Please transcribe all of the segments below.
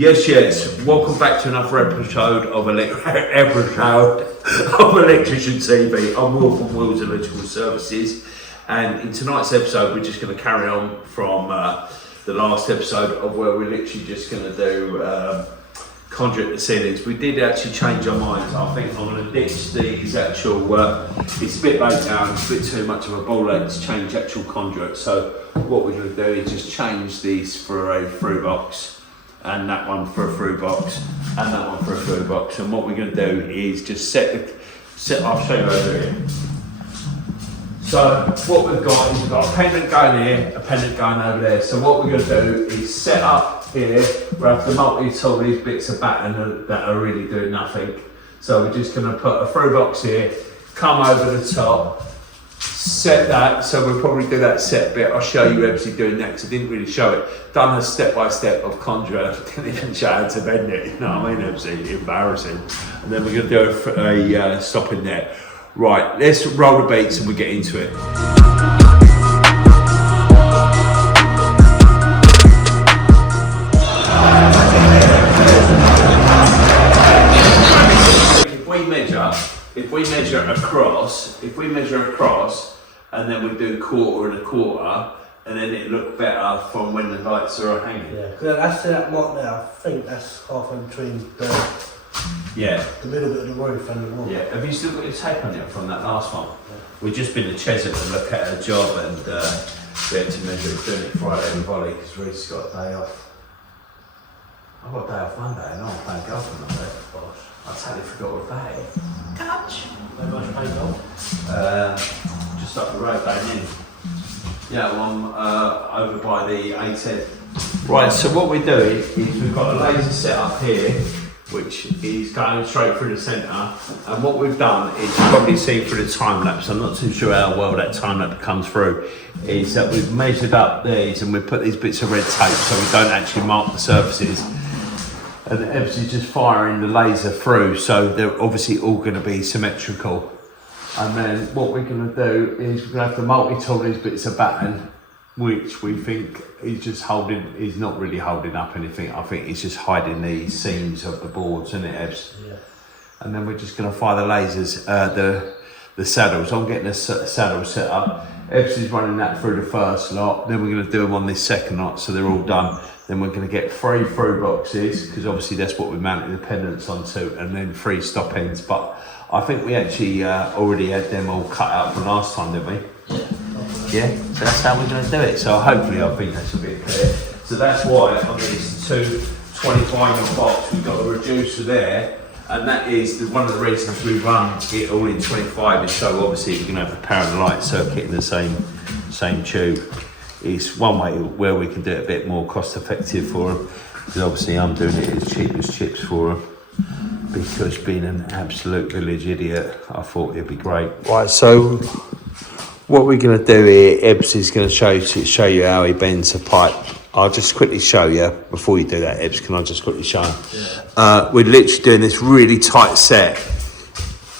Yes. Welcome back to another episode of Electrician TV. I'm Will from Will's Electrical Services, and in tonight's episode, we're just going to carry on from the last episode of where we're literally just going to do conduit the ceilings. We did actually change our minds. I think I'm going to ditch these actual. It's a bit late now. It's a bit too much of a ball ache to change actual conduit. So what we're going to do is just change these for a through box. And that one for a through box, and that one for a through box. And what we're going to do is just I'll show you over here. So what we've got is we've got a pendant going here, a pendant going over there. So what we're going to do is set up here. We have the multi-tool, these bits of batten that are really doing nothing. So we're just going to put a through box here, come over the top, set that. So we'll probably do that set bit. I'll show you actually doing that because I didn't really show it. Done a step by step of conduit. I didn't even show how to bend it. You know what I mean? Absolutely embarrassing. And then we're going to do a stop in there. Right, let's roll the beats and we get into it. If we measure across, and then we do quarter and a quarter, and then it look better from when the lights are hanging. Yeah, because that's that mark there. I think that's halfway between the middle bit of the roof and the wall. Yeah. Have you still got your tape on it from that last one? Yeah. We've just been to Cheswick to look at a job, and we had to measure it, doing it Friday in Volley because Reed's got a day off. I've got a day off Monday, and I'm playing golf on Monday. Gosh, I totally forgot what day. Catch. How much playing golf? Just up the road, bang in. Yeah, well, I'm over by the A10. Right, so what we're doing is we've got a laser set up here, which is going straight through the centre. And what we've done is, you've probably seen through the time lapse, I'm not too sure how well that time lapse comes through, is that we've measured up these and we've put these bits of red tape so we don't actually mark the surfaces. And obviously just firing the laser through, so they're obviously all going to be symmetrical. And then what we're going to do is we're going to have to multi-tool these bits of batten, which we think is not really holding up anything. I think it's just hiding the seams of the boards, isn't it, Ebs? Yeah. And then we're just going to fire the lasers, the saddles. I'm getting a saddle set up. Ebs is running that through the first lot. Then we're going to do them on this second lot, so they're all done. Then we're going to get 3 through boxes, because obviously that's what we mounted the pendants onto, and then 3 stop ends. But I think we actually already had them all cut out from last time, didn't we? Yeah, so that's how we're going to do it. So hopefully I think that's a bit clear. So that's why on these 2 25mm box we've got a reducer there, and that is one of the reasons we run it all in 25 is so obviously we can have the power and the light circuit in the same tube. It's one way where we can do it a bit more cost effective for them, because obviously I'm doing it as cheap as chips for them, because being an absolute village idiot, I thought it'd be great. Right, so what we're going to do here, Ebbs is going to show you how he bends a pipe. I'll just quickly show you, before you do that, Ebbs, can I just quickly show you? Yeah. We're literally doing this really tight set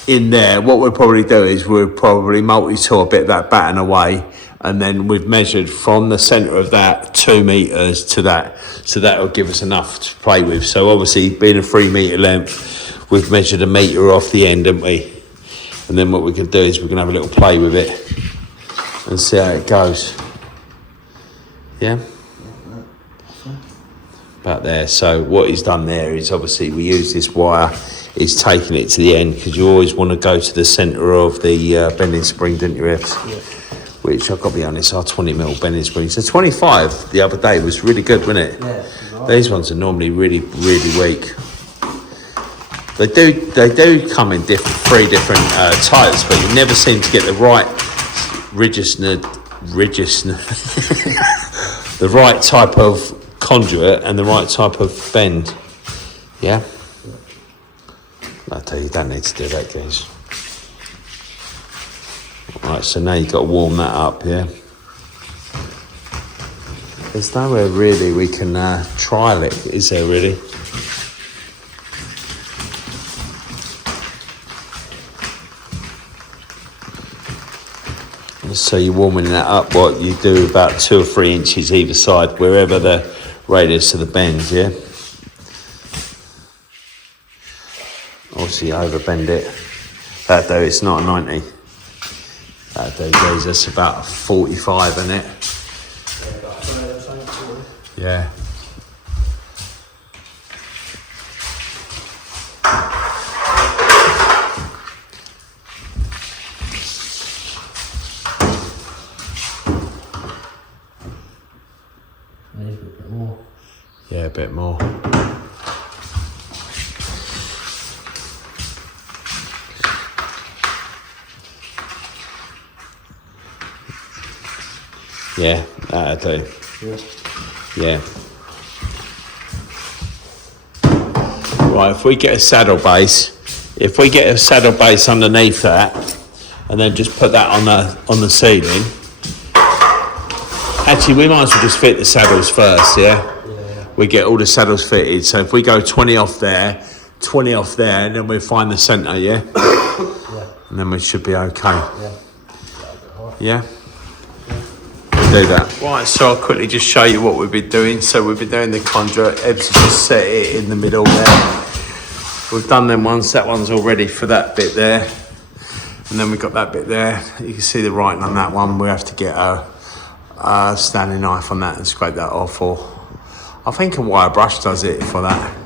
in there. What we'll probably do is we'll probably multi-tool a bit of that batten away, and then we've measured from the centre of that 2 metres to that. So that will give us enough to play with. So obviously, being a 3 metre length, we've measured 1 metre off the end, haven't we? And then what we can do is we can have a little play with it and see how it goes. Yeah? About there. So what he's done there is obviously we use this wire, he's taking it to the end, because you always want to go to the centre of the bending spring, don't you, Evs? Yeah. Which I've got to be honest, are 20mm bending springs. So 25 the other day was really good, wasn't it? Yeah. Nice. These ones are normally really, really weak. They do come in 3 different types, but you never seem to get the right the right type of conduit and the right type of bend. Yeah? I tell you, you don't need to do that, guys. Right, so now you've got to warm that up, yeah? There's nowhere really we can trial it, is there really? So you're warming that up, what you do about 2 or 3 inches either side, wherever the radius of the bend, yeah? obviously overbend it. That though, it's not a 90. That though, guys, that's about 45, isn't it? Yeah. Yeah, a bit more. Yeah, that'll do. Yeah. Right, if we get a saddle base underneath that, and then just put that on the ceiling. Actually, we might as well just fit the saddles first, yeah? We get all the saddles fitted. So if we go 20 off there, and then we find the centre, yeah? And then we should be okay. Yeah? Do that. Right, so I'll quickly just show you what we've been doing. So we've been doing the conduit. Ebbs has just set it in the middle there. We've done them once. That one's all ready for that bit there. And then we've got that bit there. You can see the writing on that one. We have to get a standing knife on that and scrape that off. Or I think a wire brush does it for that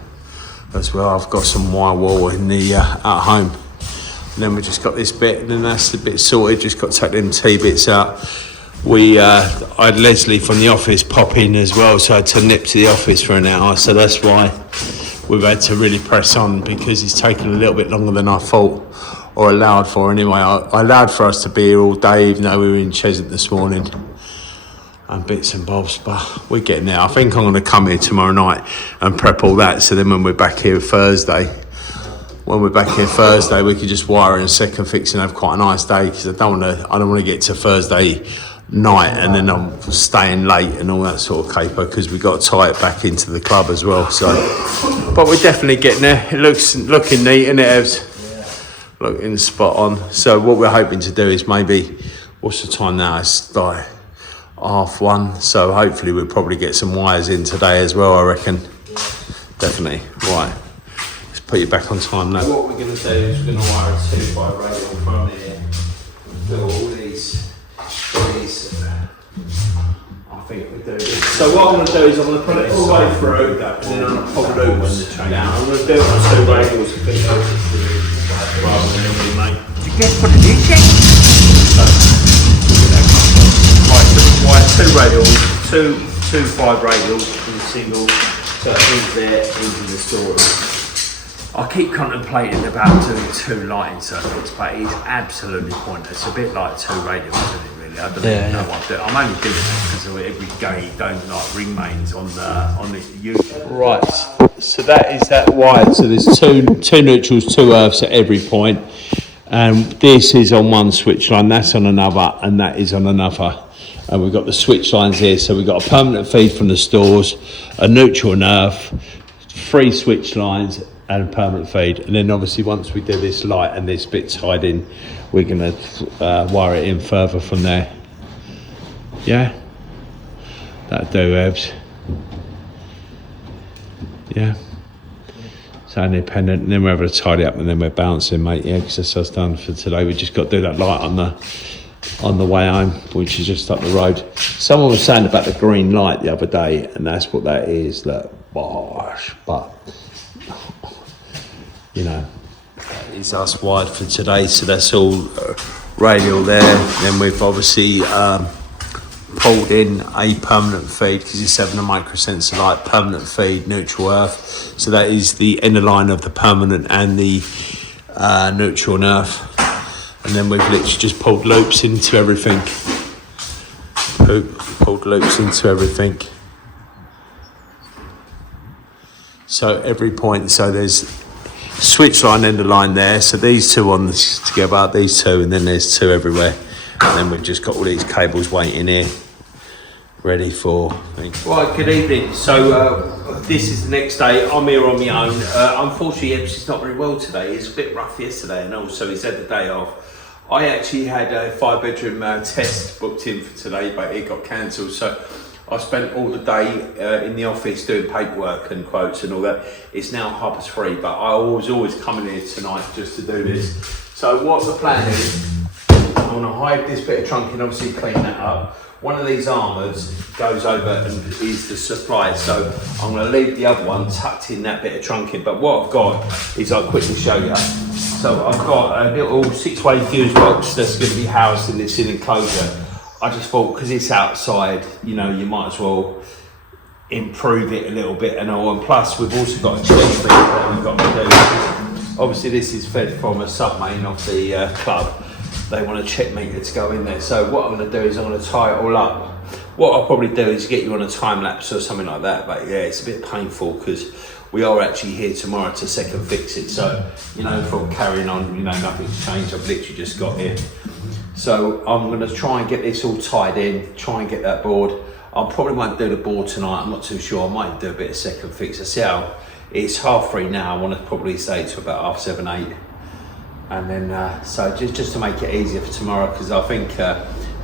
as well. I've got some wire wool in the at home. And then we just got this bit, and then that's the bit sorted. Just got to take them T-bits out. I had Leslie from the office pop in as well, so I had to nip to the office for an hour. So that's why we've had to really press on, because it's taken a little bit longer than I thought, or allowed for anyway. I allowed for us to be here all day, even though we were in Cheshunt this morning, and bits and bobs, but we're getting there. I think I'm going to come here tomorrow night and prep all that, so then when we're back here Thursday, we can just wire in a second fix and have quite a nice day, because I don't want to get to Thursday night and then I'm staying late and all that sort of caper, because we've got to tie it back into the club as well. So, but we're definitely getting there. It looking neat, and it has looking spot on. So what we're hoping to do is maybe, what's the time now? It's like 1:30. So hopefully we'll probably get some wires in today as well, I reckon. Definitely. Right. Let's put you back on time now. What we're going to do is we're going to wire a 2x radial from here. Do all these. I think we do this. So what I'm going to do is I'm going to put it all the way through, and then I'm going to pull loops down. I'm going to do it on 2 radials a bit rather than we make. You just put it in, Right, 2 radials, two 5 radials in a single, so into there, into the story. I keep contemplating about doing 2 lighting circuits, but it's absolutely pointless. It's a bit like 2 radials, isn't it, really? I don't even know what I'm doing. I'm only doing it because every day don't like ring mains on the YouTube. Right, so that is that wire. So there's two neutrals, 2 earths at every point. And this is on one switch line, that's on another, and that is on another. And we've got the switch lines here, so we've got a permanent feed from the stores, a neutral and earth, 3 switch lines, and a permanent feed. And then obviously once we do this light and this bit tied in, we're going to wire it in further from there. Yeah? That'll do, Ebbs. Yeah? So independent, and then we're able to tidy up, and then we're bouncing, mate. Yeah, because that's us done for today. We just got to do that light on the way home, which is just up the road. Someone was saying about the green light the other day, and that's what that is. Look, bosh, but you know, it's us wired for today, so that's all radial there. Then we've obviously pulled in a permanent feed, because it's having a microsensor light, permanent feed, neutral earth. So that is the inner line of the permanent and the neutral and earth. And then we've literally just pulled loops into everything. Pulled loops into everything. So every point, so there's switch line, end of line there. So these 2 on this together, these 2, and then there's 2 everywhere. And then we've just got all these cables waiting here, ready for. Right, good evening. So this is the next day. I'm here on my own. Unfortunately, Ebbs is not very well today. It's a bit rough yesterday, and also he's had the day off. I actually had a 5-bedroom test booked in for today, but it got cancelled. So I spent all the day in the office doing paperwork and quotes and all that. It's now 3:30, but I was always coming here tonight just to do this. So what the plan is, I'm gonna hide this bit of trunking, obviously clean that up. One of these armours goes over and is the supply, so I'm going to leave the other one tucked in that bit of trunking. But what I've got is, I'll quickly show you. So I've got a little 6-way fuse box that's going to be housed in this enclosure. I just thought, because it's outside, you know, you might as well improve it a little bit and all. And plus, we've also got a check feed that we've got to do. Obviously, this is fed from a sub-main of the club. They want a check meter to go in there. So what I'm going to do is I'm going to tie it all up. What I'll probably do is get you on a time lapse or something like that. But yeah, it's a bit painful because we are actually here tomorrow to second fix it. So, you know, from carrying on, you know, nothing's changed. I've literally just got here. So I'm going to try and get this all tied in, try and get that board. I probably won't do the board tonight. I'm not too sure. I might do a bit of second fix. I see how it's 3:30 now. I want to probably stay to about 7:30, 8. And then, so just to make it easier for tomorrow, because I think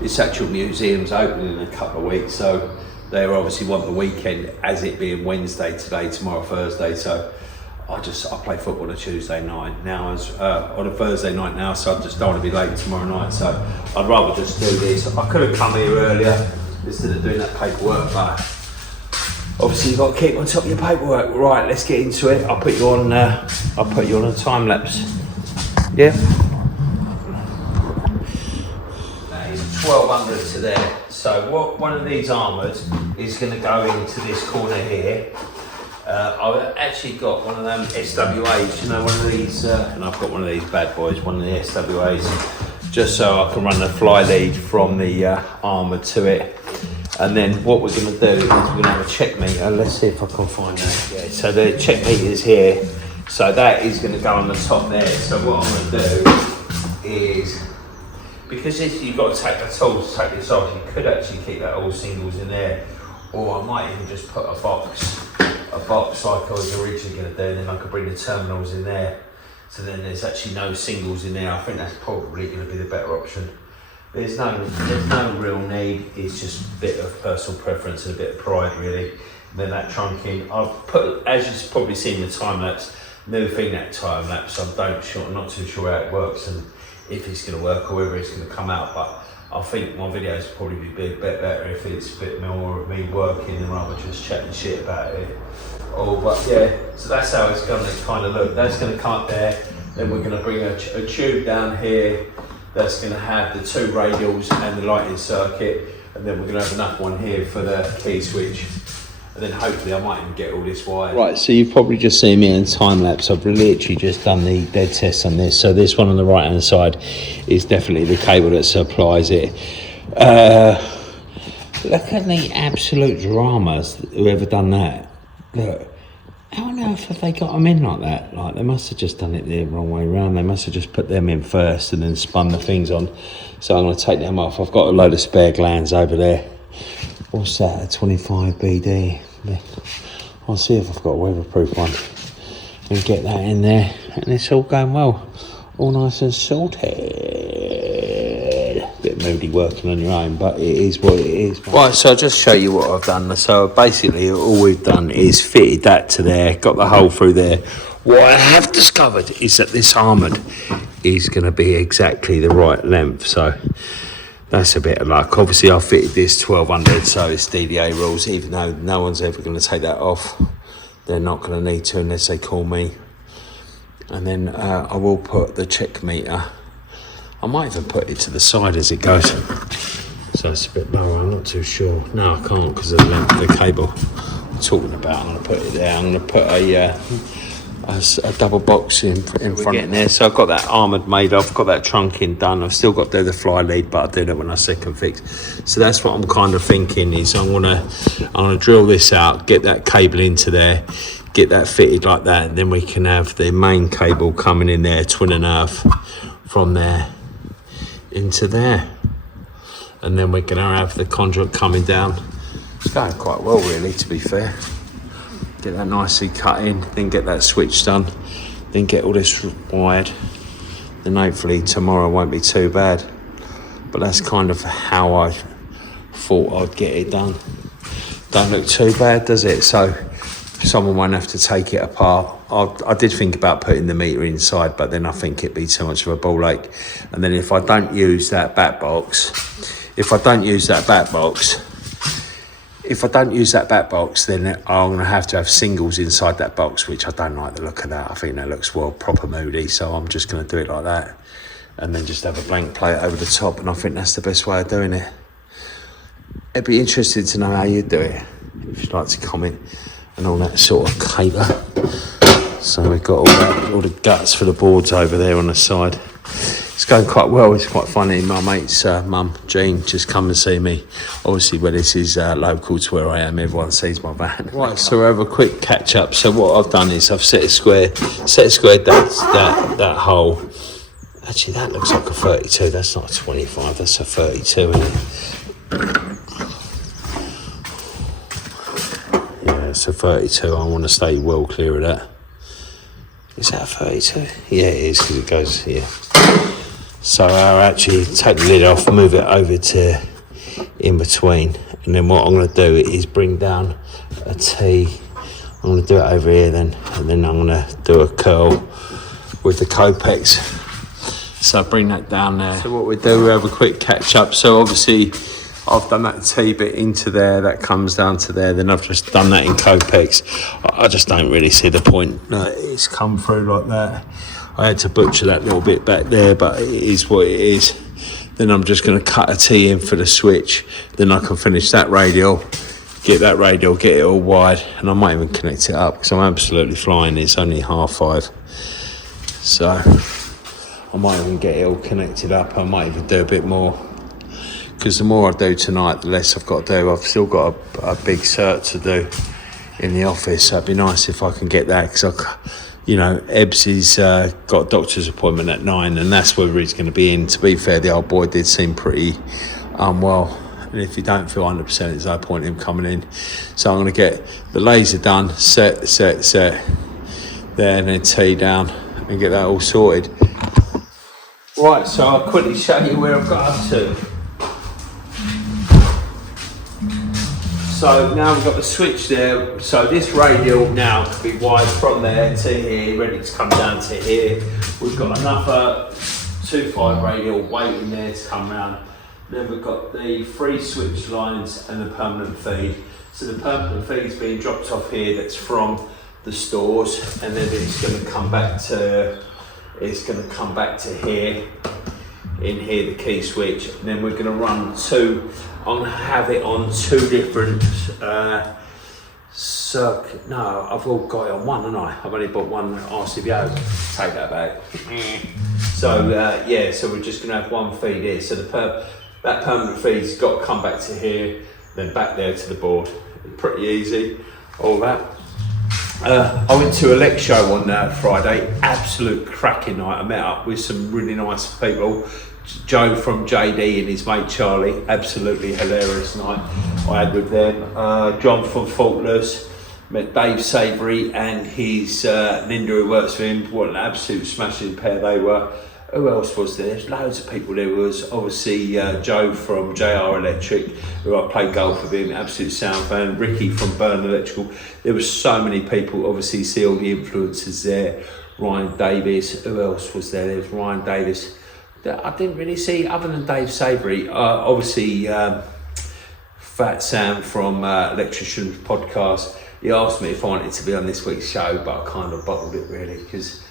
this actual museum's opening in a couple of weeks, so they obviously want the weekend, as it being Wednesday today, tomorrow Thursday. So I play football on a Tuesday night now, on a Thursday night now, so I just don't want to be late tomorrow night. So I'd rather just do this. I could have come here earlier instead of doing that paperwork, but obviously you've got to keep on top of your paperwork. Right, let's get into it. I'll put you on a time lapse. Yeah. That is 1200 to there. So what one of these armours is going to go into this corner here. I've actually got one of them SWAs, you know, one of these, and I've got one of these bad boys, one of the SWAs, just so I can run the fly lead from the armour to it. And then what we're going to do is we're going to have a check meter. Let's see if I can find that. Yeah, so the check meter is here. So that is going to go on the top there. So what I'm going to do is, because you've got to take the tools to take this off, you could actually keep that all singles in there, or I might even just put a box like I was originally going to do, and then I could bring the terminals in there. So then there's actually no singles in there. I think that's probably going to be the better option. There's no real need. It's just a bit of personal preference and a bit of pride, really. And then that trunking, I've put, as you've probably seen the time lapse. New thing, that time lapse, I'm not too sure how it works and if it's going to work or whether it's going to come out, but I think my videos will probably be a bit better if it's a bit more of me working and rather just chatting shit about it. But yeah, so that's how it's going to kind of look. That's going to come up there, then we're going to bring a tube down here that's going to have the 2 radials and the lighting circuit, and then we're going to have another one here for the key switch. And then hopefully I might even get all this wired. Right, so you've probably just seen me in time lapse. I've literally just done the dead test on this. So this one on the right hand side is definitely the cable that supplies it. Look at the absolute dramas, whoever done that. Look, how on earth have they got them in like that? Like, they must have just done it the wrong way around. They must have just put them in first and then spun the things on. So I'm going to take them off. I've got a load of spare glands over there. What's that, a 25 BD? I'll see if I've got a weatherproof one and get that in there, and it's all going well, all nice and sorted. Bit moody working on your own, but it is what it is. Right, so I'll just show you what I've done. So basically all we've done is fitted that to there, got the hole through there. What I have discovered is that this armoured is going to be exactly the right length, so that's a bit of luck. Obviously I fitted this 1200, so it's DDA rules, even though no one's ever going to take that off. They're not going to need to unless they call me. And then I will put the check meter. I might even put it to the side as it goes. So it's a bit lower, I'm not too sure. No, I can't because of the length of the cable I'm talking about. I'm going to put it there. I'm going to put a double box in front of there. So I've got that armoured made. I've got that trunking done. I've still got to do the fly lead, but I'll do that when I second fix. So that's what I'm kind of thinking is I'm gonna drill this out, get that cable into there, get that fitted like that, and then we can have the main cable coming in there, twin and earth, from there into there. And then we're gonna have the conduit coming down. It's going quite well really, to be fair. Get that nicely cut in, then get that switch done, then get all this wired. Then hopefully tomorrow won't be too bad. But that's kind of how I thought I'd get it done. don't look too bad, does it? So someone won't have to take it apart. I did think about putting the meter inside, but then I think it'd be too much of a ball ache. And then if I don't use that back box, then I'm going to have singles inside that box, which I don't like the look of that. I think that looks well proper moody, so I'm just going to do it like that. And then just have a blank plate over the top, and I think that's the best way of doing it. It'd be interesting to know how you do it, if you'd like to comment, and all that sort of caper. So we've got all the guts for the boards over there on the side. It's going quite well. It's quite funny. My mate's mum, Jean, just come and see me. Obviously, where this is local to where I am, everyone sees my van. Right, so we'll have a quick catch up. So what I've done is I've set squared that hole. Actually, that looks like a 32. That's not a 25. That's a 32, isn't it? Yeah, it's a 32. I want to stay well clear of that. Is that a 32? Yeah, it is, because it goes here. So I'll actually take the lid off, move it over to in between, and then what I'm going to do is bring down a T. I'm going to do it over here then, and then I'm going to do a curl with the Copex. So bring that down there. So what we do, we have a quick catch up. So obviously I've done that T bit into there, that comes down to there, then I've just done that in Copex. I just don't really see the point. No, it's come through like that. I had to butcher that little bit back there, but it is what it is. Then I'm just going to cut a T in for the switch. Then I can finish that radial, get it all wide, and I might even connect it up because I'm absolutely flying. It's only 5:30. So I might even get it all connected up. I might even do a bit more, because the more I do tonight, the less I've got to do. I've still got a big cert to do in the office, so it'd be nice if I can get that, because Ebbs has got a doctor's appointment at 9, and that's where he's going to be in. To be fair, the old boy did seem pretty unwell, and if you don't feel 100%, there's no point in him coming in. So I'm going to get the laser done, set there, and then T down, and get that all sorted. Right, so I'll quickly show you where I've got up to. So now we've got the switch there. So this radial now can be wired from there to here, ready to come down to here. We've got another 2.5 radial waiting there to come round. Then we've got the 3 switch lines and the permanent feed. So the permanent feed's being dropped off here, that's from the stores, and then it's going to come back to here, in here, the key switch. And then we're going to run 2. I'm going to have it on 2 different circuit. No, I've all got it on one, haven't I? I've only bought one RCBO. Take that back. So so we're just going to have one feed here. So that permanent feed's got to come back to here, then back there to the board. Pretty easy, all that. I went to Electro on Friday. Absolute cracking night. I met up with some really nice people. Joe from JD and his mate Charlie, absolutely hilarious night I had with them. John from Faultless, met Dave Savory and his Linda who works for him. What an absolute smashing pair they were. Who else was there? There's loads of people. There was obviously Joe from JR Electric, who I played golf with him, absolute sound fan. Ricky from Burn Electrical. There was so many people. Obviously, see all the influencers there. Ryan Davis. Who else was there? There was Ryan Davis. I didn't really see, other than Dave Savory. Obviously, Fat Sam from Electrician podcast. He asked me if I wanted to be on this week's show, but I kind of bottled it really, because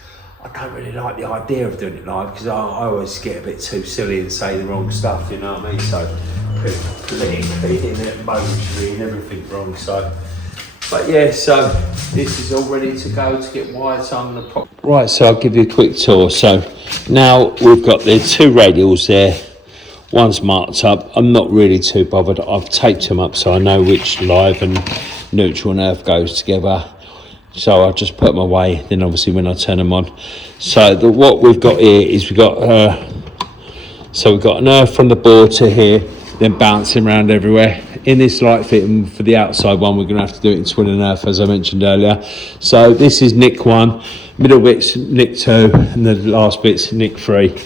I don't really like the idea of doing it live, because I always get a bit too silly and say the wrong stuff, you know what I mean? So politically and emotionally and everything wrong. So, but yeah, so this is all ready to go to get wired. So I'm gonna pop. Right, so I'll give you a quick tour. So now we've got the 2 radials there. One's marked up. I'm not really too bothered. I've taped them up so I know which live and neutral and earth goes together. So I'll just put them away, then obviously when I turn them on. So what we've got here is we've got an earth from the board to here, then bouncing around everywhere. In this light fitting for the outside one, we're going to have to do it in twin and earth, as I mentioned earlier. So this is Nick 1, middle bit's Nick 2, and the last bit's Nick 3.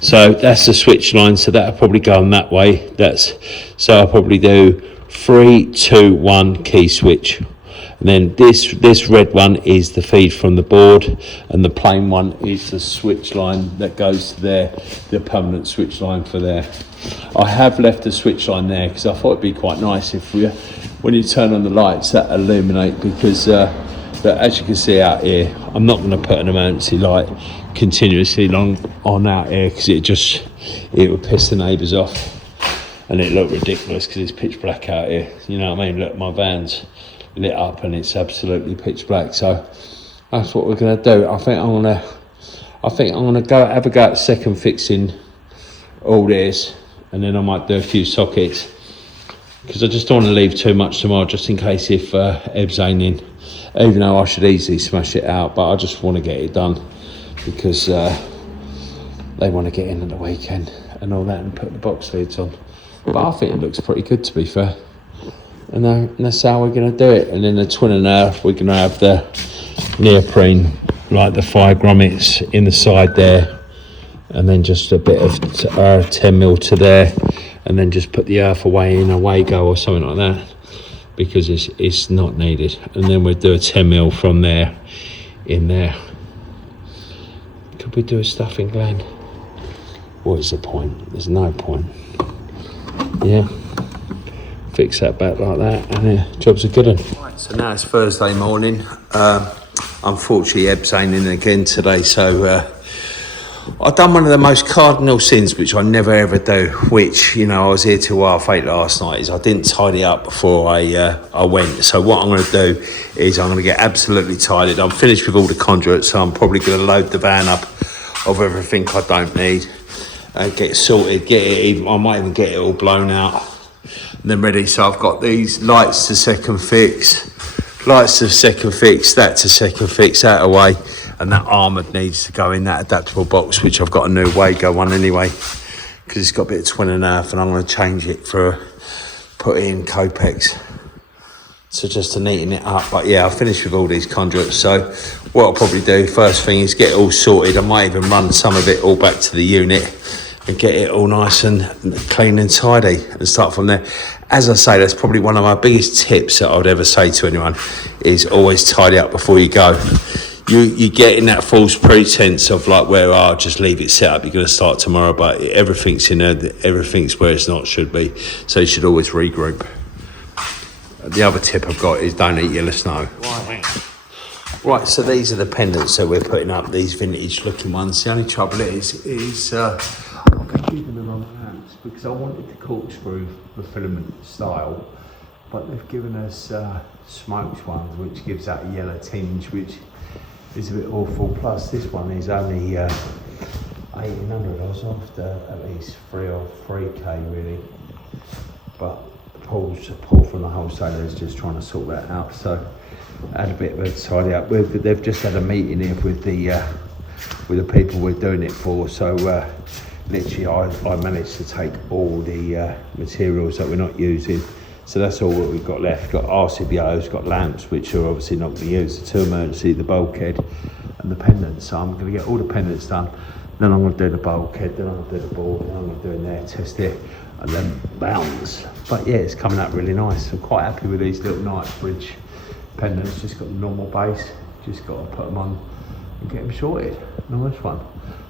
So that's the switch line, so that'll probably go on that way. So I'll probably do 3, 2, 1 key switch. And then this red one is the feed from the board, and the plain one is the switch line that goes to there, the permanent switch line for there. I have left the switch line there because I thought it'd be quite nice if when you turn on the lights that illuminate, because as you can see out here, I'm not going to put an emergency light continuously long on out here because it would piss the neighbours off and it looked ridiculous because it's pitch black out here. You know what I mean? Look, my van's lit up and it's absolutely pitch black. So that's what we're going to do. I think I'm going to go have a go at second fixing all this, and then I might do a few sockets because I just don't want to leave too much tomorrow, just in case if Eb's ain't in, even though I should easily smash it out, but I just want to get it done because they want to get in at the weekend and all that and put the box lids on. But I think it looks pretty good, to be fair. And that's how we're going to do it. And then the twin and earth, we're going to have the neoprene, like the 5 grommets in the side there, and then just a bit of 10mm to there, and then just put the earth away in a Wago or something like that, because it's not needed. And then we'll do a 10mm from there in there. Could we do a stuffing gland? What is the point? There's no point. Yeah. Fix that back like that, and yeah, job's a good one. Right, so now it's Thursday morning. Unfortunately, Eb's ain't in again today, so I've done one of the most cardinal sins, which I never ever do, which, you know, I was here till 8:30 last night, is I didn't tidy up before I went. So what I'm going to do is I'm going to get absolutely tidied. I'm finished with all the conduits, so I'm probably going to load the van up of everything I don't need and get it sorted, I might even get it all blown out and then ready. So I've got these lights to second fix, that to second fix, that away, and that armoured needs to go in that adaptable box, which I've got a new Wago one anyway, because it's got a bit of twin and earth, and I'm going to change it for put in Copex, so just to neaten it up. But yeah, I'll finish with all these conduits. So what I'll probably do first thing is get it all sorted. I might even run some of it all back to the unit and get it all nice and clean and tidy and start from there. As I say, that's probably one of my biggest tips that I would ever say to anyone, is always tidy up before you go. You get in that false pretense of like, where I'll just leave it set up, you're going to start tomorrow, but everything's in there, everything's where it's not should be, so you should always regroup. The other tip I've got is don't eat yellow snow. Right, so these are the pendants that we're putting up, these vintage looking ones. The only trouble is I've been using the wrong lamps because I wanted the corkscrew, the filament style, but they've given us smoked ones, which gives that a yellow tinge, which is a bit awful. Plus this one is only 1800. I was after at least 3K really, but Paul from the wholesaler is just trying to sort that out. So I had a bit of a tidy up. They've just had a meeting here with the people we're doing it for. So literally I managed to take all the materials that we're not using. So that's all that we've got left. Got RCBOs, got lamps, which are obviously not going to use, the 2 emergency, the bulkhead, and the pendants. So I'm going to get all the pendants done. Then I'm going to do the bulkhead, then I'm going to do the board, then I'm going to do in there, test it, and then bounce. But yeah, it's coming up really nice. I'm quite happy with these little Knightsbridge pendants. Just got the normal base, just got to put them on and get them sorted. Nice one.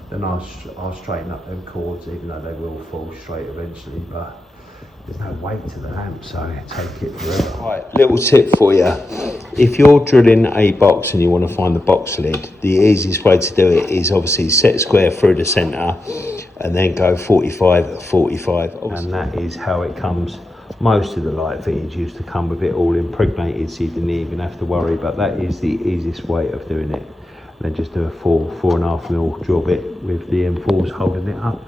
Then I'll straighten up them cords, even though they will fall straight eventually, but there's no weight to the lamp, so take it forever. Right, little tip for you. If you're drilling a box and you want to find the box lid, the easiest way to do it is obviously set square through the centre and then go 45, 45. And that is how it comes. Most of the light fittings used to come with it all impregnated, so you didn't even have to worry, but that is the easiest way of doing it. And then just do a 4.5mm drill bit with the M4s holding it up.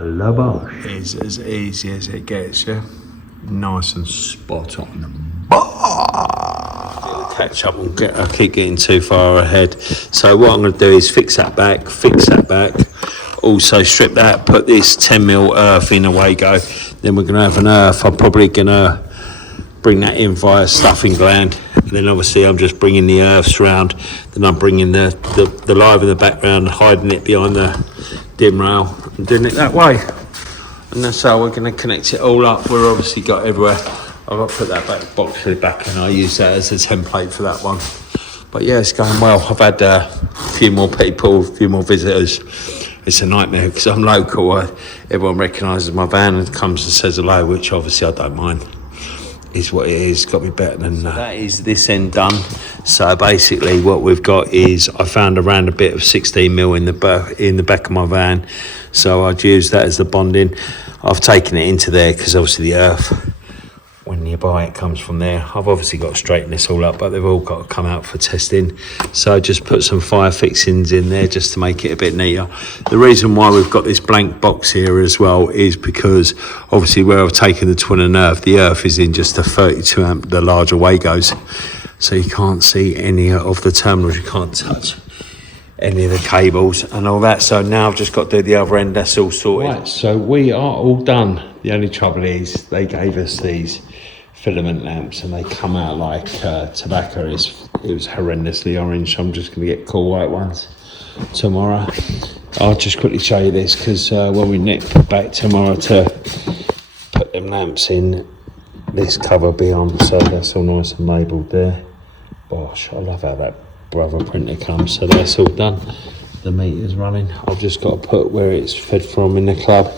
La bosh. It's as easy as it gets, yeah? Nice and spot on. Catch up and I keep getting too far ahead. So what I'm going to do is fix that back. Also strip that, put this 10mm earth in a Wago. Then we're going to have an earth. I'm probably going to bring that in via stuffing gland. And then obviously I'm just bringing the earths round. Then I'm bringing the live in the background, hiding it behind the dim rail and doing it that way. And that's how we're going to connect it all up. We've obviously got everywhere. I've got to put that box to the back, and I use that as a template for that one. But yeah, it's going well. I've had a few more people, a few more visitors. It's a nightmare because I'm local. Everyone recognises my van and comes and says hello, which obviously I don't mind. Is what it is. Got to be better than that. That is this end done. So basically, what we've got is I found around a bit of 16mm in the back of my van. So I'd use that as the bonding. I've taken it into there because obviously the earth, when you buy it, comes from there. I've obviously got to straighten this all up, but they've all got to come out for testing. So just put some fire fixings in there just to make it a bit neater. The reason why we've got this blank box here as well is because obviously where I've taken the twin and earth, the earth is in just a 32 amp, the larger Wagos. So you can't see any of the terminals, you can't touch any of the cables and all that. So now I've just got to do the other end, that's all sorted. Right, so we are all done. The only trouble is they gave us these filament lamps and they come out like tobacco. It was horrendously orange, so I'm just going to get cool white ones tomorrow. I'll just quickly show you this because when we nip back tomorrow to put them lamps in, this cover will be on, so that's all nice and labelled there. Gosh, I love how that brother printer comes. So that's all done, the meter's running. I've just got to put where it's fed from in the club.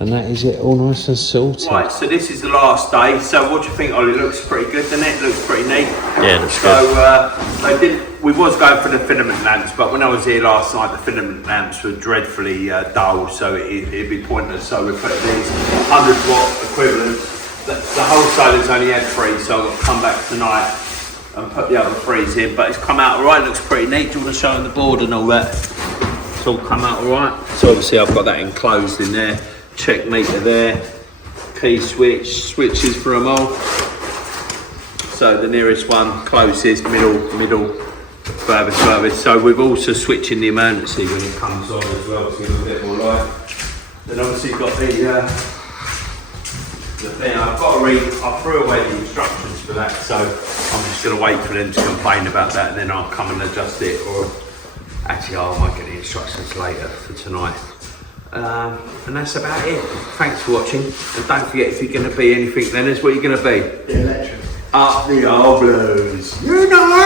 And that is it, all nice and sorted. Right, so this is the last day. So what do you think, Ollie? Looks pretty good, doesn't it? Looks pretty neat. Yeah, looks good. We was going for the filament lamps, but when I was here last night, the filament lamps were dreadfully dull, so it'd be pointless. So we put these 100 watt equivalent. The wholesalers only had 3, so I've got to come back tonight and put the other 3s in. But it's come out all right, looks pretty neat. Do you want to show them the board and all that? It's all come out all right. So obviously I've got that enclosed in there. Check meter there, key switches for them all. So the nearest one, closest, middle, furthest. So we've also switching the emergency when it comes on as well to give it a bit more light. Then obviously you've got the thing. I threw away the instructions for that, so I'm just going to wait for them to complain about that, and then I'll come and adjust it. Or actually, I might get the instructions later for tonight. And that's about it. Thanks for watching, and don't forget, if you're going to be anything, then is what you're going to be. The electric. Up the old blues. You know.